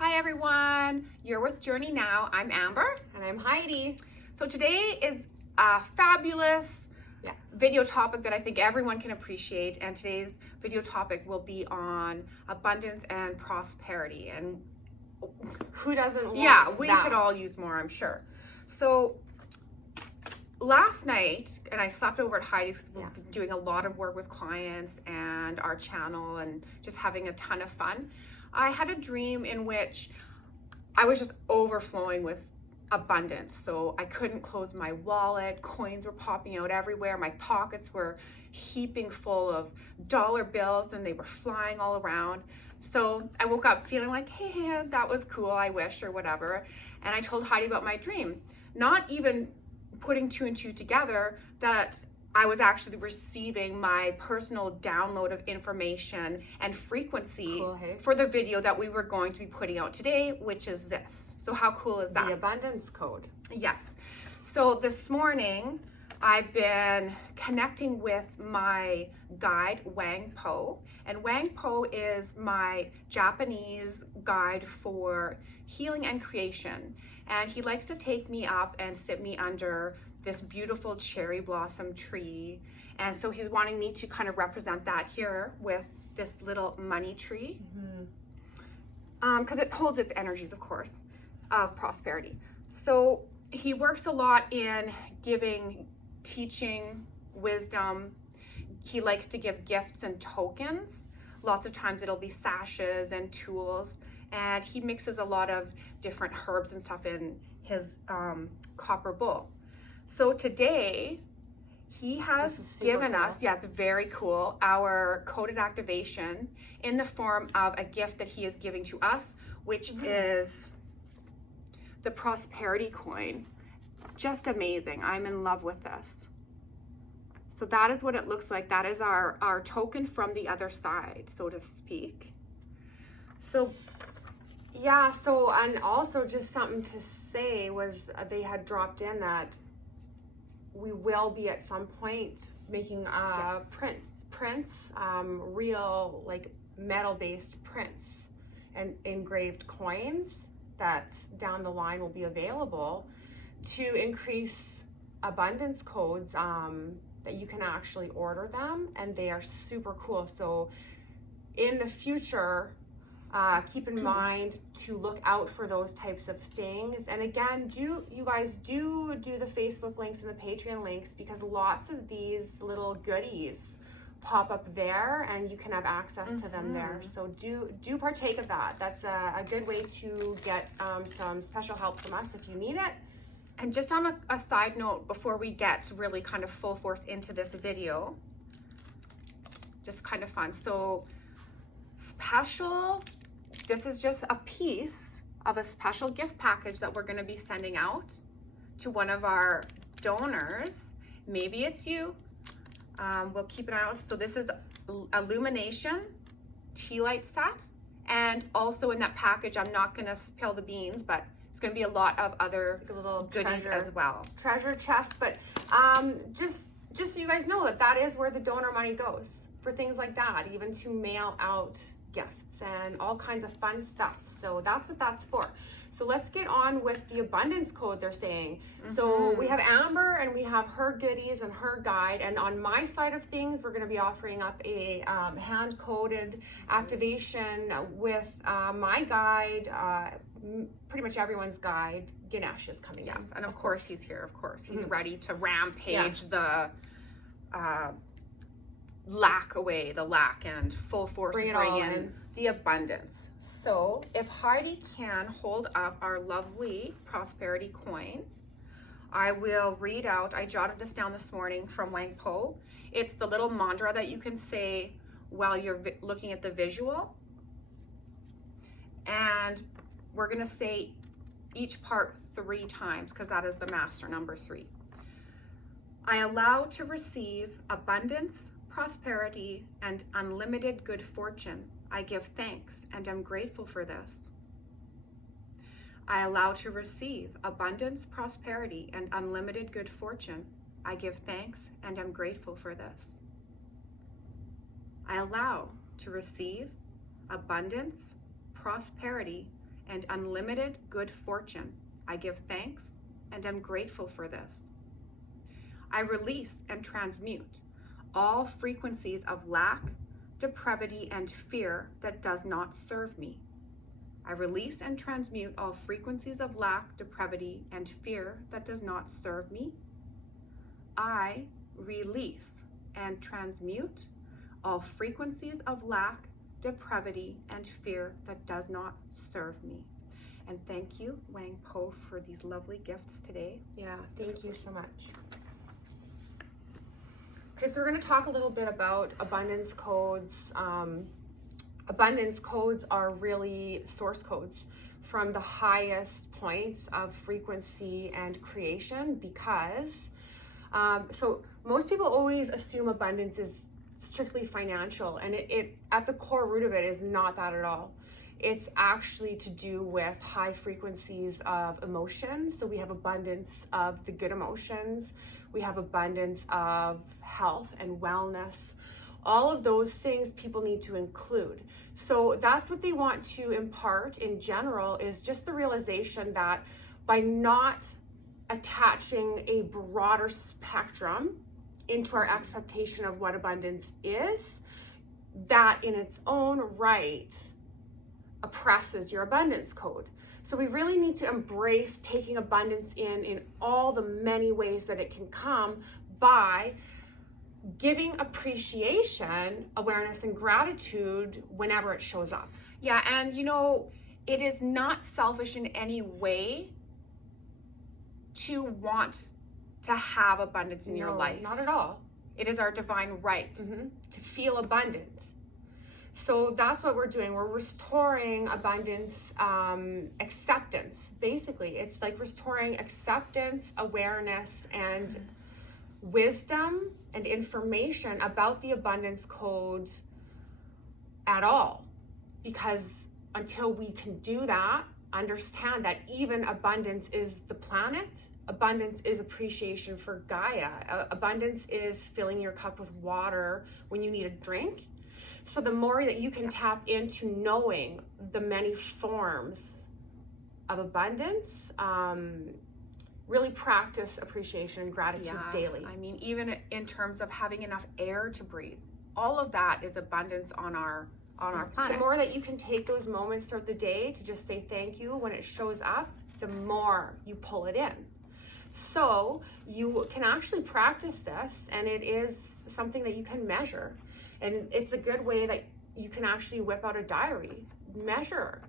Hi everyone, you're with Journey Now. I'm Amber. And I'm Heidi. So today is a fabulous video topic that I think everyone can appreciate, and today's video topic will be on abundance and prosperity. And who doesn't want we that? could all use more, I'm sure. So last night, and I slept over at Heidi's because we've been doing a lot of work with clients and our channel and just having a ton of fun. I had a dream in which I was just overflowing with abundance. So I couldn't close my wallet, coins were popping out everywhere, my pockets were heaping full of dollar bills and they were flying all around. So I woke up feeling like, hey, that was cool, I wish, or whatever. And I told Heidi about my dream, not even putting two and two together that I was actually receiving my personal download of information and frequency for the video that we were going to be putting out today, which is this. So how cool is that? The abundance code. Yes. So this morning, I've been connecting with my guide, Wang Po. And Wang Po is my Japanese guide for healing and creation. And he likes to take me up and sit me under this beautiful cherry blossom tree. And so he's wanting me to kind of represent that here with this little money tree. Because it holds its energies, of course, of prosperity. So he works a lot in giving, teaching, wisdom. He likes to give gifts and tokens. Lots of times it'll be sashes and tools. And he mixes a lot of different herbs and stuff in his copper bowl. So today, he has given us, it's very cool, our coded activation in the form of a gift that he is giving to us, which is the prosperity coin. Just amazing. I'm in love with this. So that is what it looks like. That is our token from the other side, so to speak. So and also just something to say was they had dropped in that we will be at some point making prints, real like metal-based prints and engraved coins that down the line will be available to increase abundance codes that you can actually order them, and they are super cool. So in the future, keep in mind to look out for those types of things. And again, you guys do the Facebook links and the Patreon links, because lots of these little goodies pop up there and you can have access to them there. So do partake of that. That's a good way to get some special help from us if you need it. And just on a side note, before we get really kind of full force into this video, just kind of fun. So special, this is just a piece of a special gift package that we're going to be sending out to one of our donors. Maybe it's you. We'll keep an eye out. So this is illumination tea light set, and also in that package, I'm not going to spill the beans, but it's going to be a lot of other little goodies as well. Treasure chest, but just so you guys know that is where the donor money goes for things like that, even to mail out gifts and all kinds of fun stuff. So that's what that's for. So let's get on with the abundance code they're saying. So we have Amber and we have her goodies and her guide, and on my side of things we're going to be offering up a hand-coded activation with my guide, pretty much everyone's guide. Geneish is coming in. And of course he's here. Of course he's ready to rampage the lack away, the lack, and full force bring in the abundance. So if Heidi can hold up our lovely prosperity coin, I will read out, I jotted this down this morning from Wang Po. It's the little mantra that you can say while you're looking at the visual. And we're gonna say each part 3 times, because that is the master number 3. I allow to receive abundance, prosperity, and unlimited good fortune. I give thanks and am grateful for this. I allow to receive abundance, prosperity, and unlimited good fortune. I give thanks and am grateful for this. I allow to receive abundance, prosperity, and unlimited good fortune. I give thanks and am grateful for this. I release and transmute all frequencies of lack, depravity, and fear that does not serve me. I release and transmute all frequencies of lack, depravity, and fear that does not serve me. I release and transmute all frequencies of lack, depravity, and fear that does not serve me. And thank you, Wang Po, for these lovely gifts today. Yeah, thank you so much. Okay, so we're going to talk a little bit about abundance codes. Abundance codes are really source codes from the highest points of frequency and creation, because so most people always assume abundance is strictly financial, and it at the core root of it is not that at all. It's actually to do with high frequencies of emotion. So we have abundance of the good emotions, we have abundance of health and wellness. All of those things people need to include. So that's what they want to impart in general, is just the realization that by not attaching a broader spectrum into our expectation of what abundance is, that in its own right oppresses your abundance code. So we really need to embrace taking abundance in all the many ways that it can come by giving appreciation, awareness, and gratitude whenever it shows up. Yeah, and you know, it is not selfish in any way to want to have abundance in your life. Not at all. It is our divine right to feel abundant. So that's what we're doing. We're restoring abundance, acceptance. Basically, it's like restoring acceptance, awareness, and wisdom and information about the abundance code at all. Because until we can do that, understand that even abundance is the planet, abundance is appreciation for Gaia, abundance is filling your cup with water when you need a drink. So the more that you can tap into knowing the many forms of abundance, really practice appreciation and gratitude daily. I mean, even in terms of having enough air to breathe, all of that is abundance on our planet. The more that you can take those moments throughout the day to just say thank you when it shows up, the more you pull it in. So you can actually practice this, and it is something that you can measure. And it's a good way that you can actually whip out a diary, measure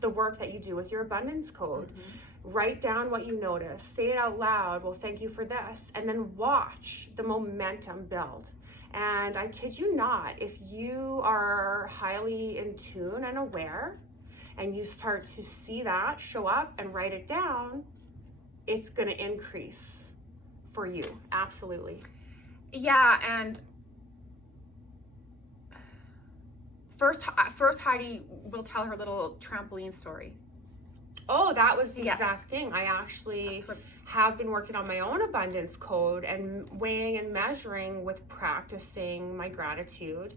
the work that you do with your abundance code. Write down what you notice, say it out loud, well, thank you for this, and then watch the momentum build. And I kid you not, if you are highly in tune and aware, and you start to see that show up and write it down, it's going to increase for you. Absolutely. Yeah, and first Heidi will tell her little trampoline story. Oh, that was the exact thing. I actually have been working on my own abundance code and weighing and measuring with practicing my gratitude.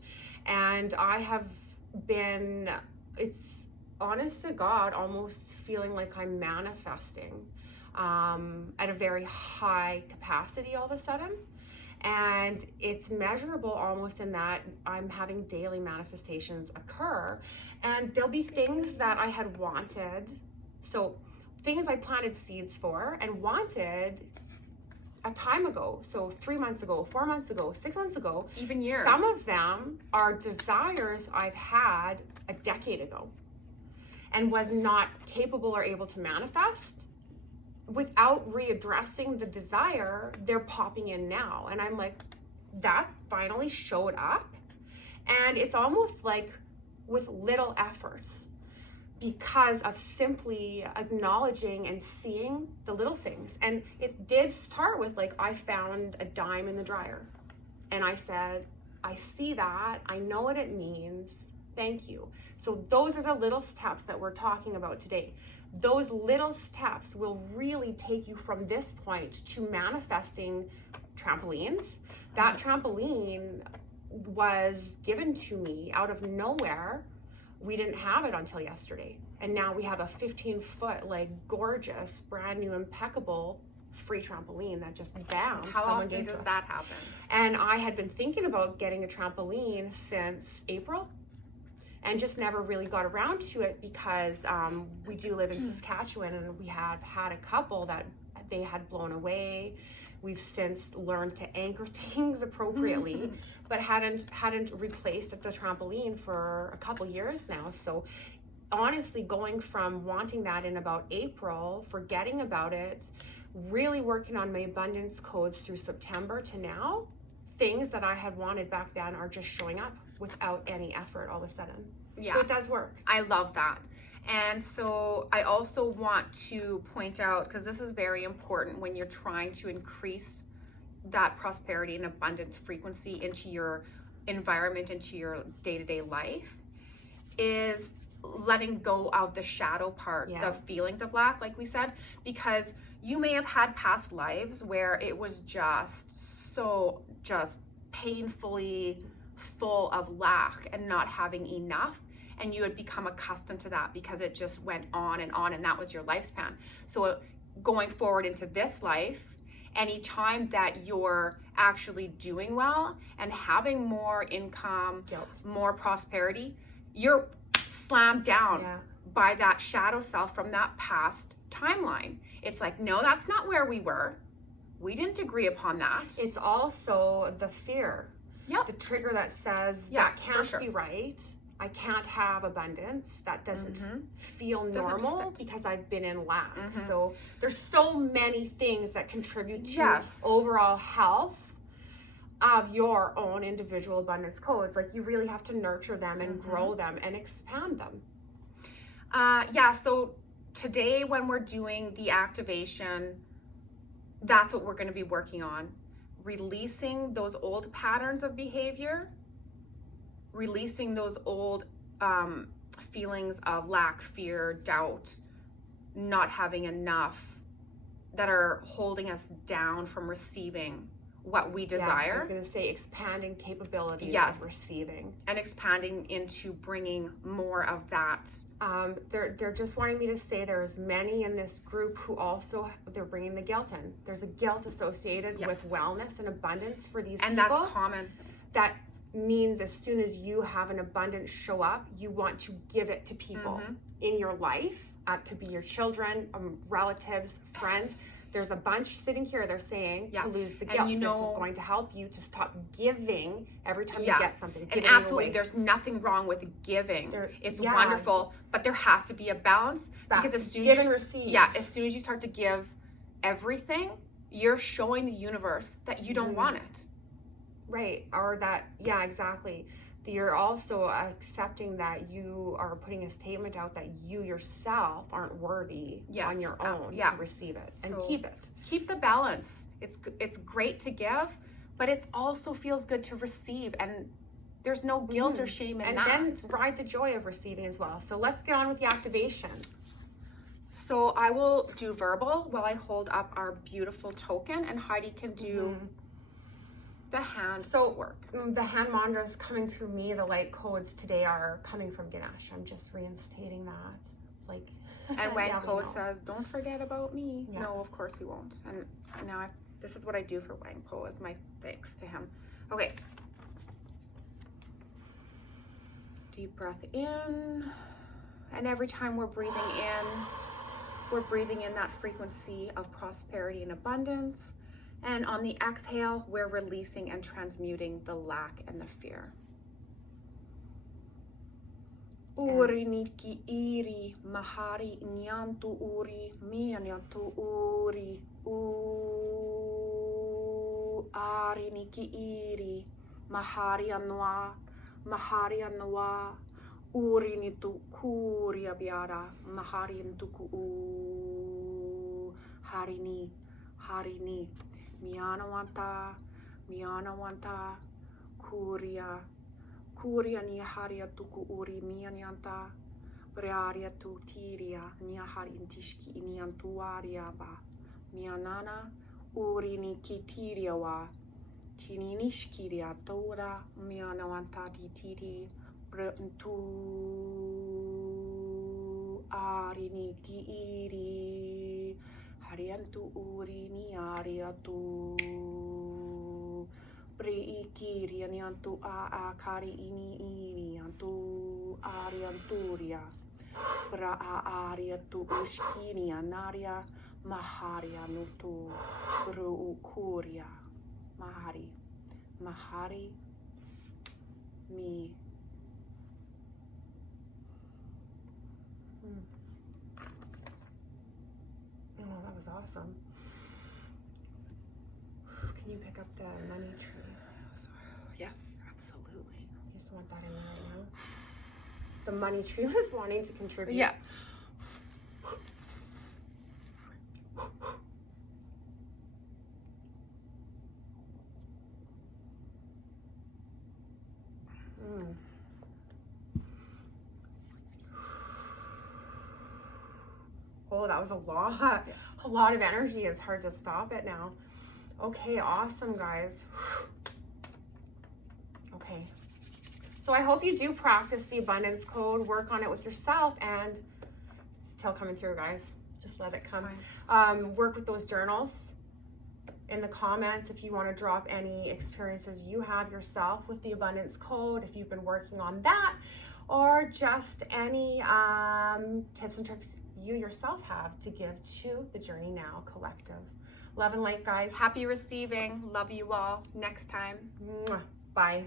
And I have been, it's honest to God, almost feeling like I'm manifesting at a very high capacity all of a sudden. And it's measurable almost in that I'm having daily manifestations occur. And there'll be things that I had wanted. So things I planted seeds for and wanted a time ago. So 3 months ago, 4 months ago, 6 months ago. Even years. Some of them are desires I've had a decade ago and was not capable or able to manifest. Without readdressing the desire, they're popping in now. And I'm like, that finally showed up. And it's almost like with little efforts, because of simply acknowledging and seeing the little things. And it did start with, like, I found a dime in the dryer. And I said, I see that. I know what it means. Thank you. So those are the little steps that we're talking about today. Those little steps will really take you from this point to manifesting trampolines. That trampoline was given to me out of nowhere we didn't have it until yesterday. And now we have a 15-foot, like, gorgeous, brand new, impeccable free trampoline that just bounced. How often does that happen? And I had been thinking about getting a trampoline since April and just never really got around to it because we do live in Saskatchewan, and we have had a couple that they had blown away. We've since learned to anchor things appropriately, but hadn't replaced the trampoline for a couple years now. So honestly, going from wanting that in about April, forgetting about it, really working on my abundance codes through September to now, things that I had wanted back then are just showing up without any effort all of a sudden. Yeah. So it does work. I love that. And so I also want to point out, because this is very important when you're trying to increase that prosperity and abundance frequency into your environment, into your day-to-day life, is letting go of the shadow part, the feelings of lack, like we said, because you may have had past lives where it was just painfully full of lack and not having enough, and you had become accustomed to that because it just went on, and that was your lifespan. So going forward into this life, anytime that you're actually doing well and having more income, more prosperity, you're slammed down by that shadow self from that past timeline. It's like, no, that's not where we were. We didn't agree upon that. It's also the fear. The trigger that says that can't be right. I can't have abundance. That doesn't feel normal because I've been in lack. So there's so many things that contribute to overall health of your own individual abundance codes. Like, you really have to nurture them and grow them and expand them. So today when we're doing the activation, that's what we're going to be working on. Releasing those old patterns of behavior, releasing those old feelings of lack, fear, doubt, not having enough, that are holding us down from receiving what we desire. I was going to say expanding capabilities of receiving. And expanding into bringing more of that. They're just wanting me to say there's many in this group who also, they're bringing the guilt in. There's a guilt associated with wellness and abundance for these people. And that's common. That means as soon as you have an abundance show up, you want to give it to people in your life. It could be your children, relatives, friends. There's a bunch sitting here, they're saying, to lose the guilt. This is going to help you to stop giving every time you get something. And absolutely, there's nothing wrong with giving. It's wonderful, but there has to be a balance. Because as soon as receive. As soon as you start to give everything, you're showing the universe that you don't want it. Right, or that, exactly. You're also accepting that you are putting a statement out that you yourself aren't worthy on your own to receive it and keep it. Keep the balance. It's great to give, but it also feels good to receive, and there's no guilt or shame in that. And then ride the joy of receiving as well. So let's get on with the activation. So I will do verbal while I hold up our beautiful token, and Heidi can do the hand work. The hand mantras coming through me, the light codes today are coming from Geneish. I'm just reinstating that. It's like, and Wang Po says, don't forget about me. No, of course we won't. And now this is what I do for Wang Po as my thanks to him. Okay. Deep breath in. And every time we're breathing in that frequency of prosperity and abundance. And on the exhale, we're releasing and transmuting the lack and the fear. Uri niki iri mahari nyantu uri mianyantu uri ari niki iri mahari anwa uri nitu kuri abiara mahari ntuku harini Miana wanta, kuria ni haria tuku uri mianyanta, brearia tu tiria ni hari intishki iniantuaria ba, mianana uri ni kitiria wa, tininishkiria tora, miana wanta titiri, breuntu ki iri. Hariantu uri ni ariatu. Pri ikiri aniantu a kari ini ini antu arianturia. Pra a ariatu uskini anaria maharia nutu. Bru ukuria. Mahari. Mahari. Me. Oh, that was awesome. Can you pick up the money tree? Yes, absolutely. You just want that in there right now? The money tree was wanting to contribute. Yeah. Oh, that was a lot. A lot of energy. It's hard to stop it now. Okay, awesome, guys. Okay. So I hope you do practice the abundance code, work on it with yourself, and it's still coming through, guys. Just let it come. Work with those journals in the comments if you want to drop any experiences you have yourself with the abundance code, if you've been working on that, or just any tips and tricks you yourself have to give to the Journey Now Collective. Love and light, guys. Happy receiving. Love you all. Next time. Mwah. Bye.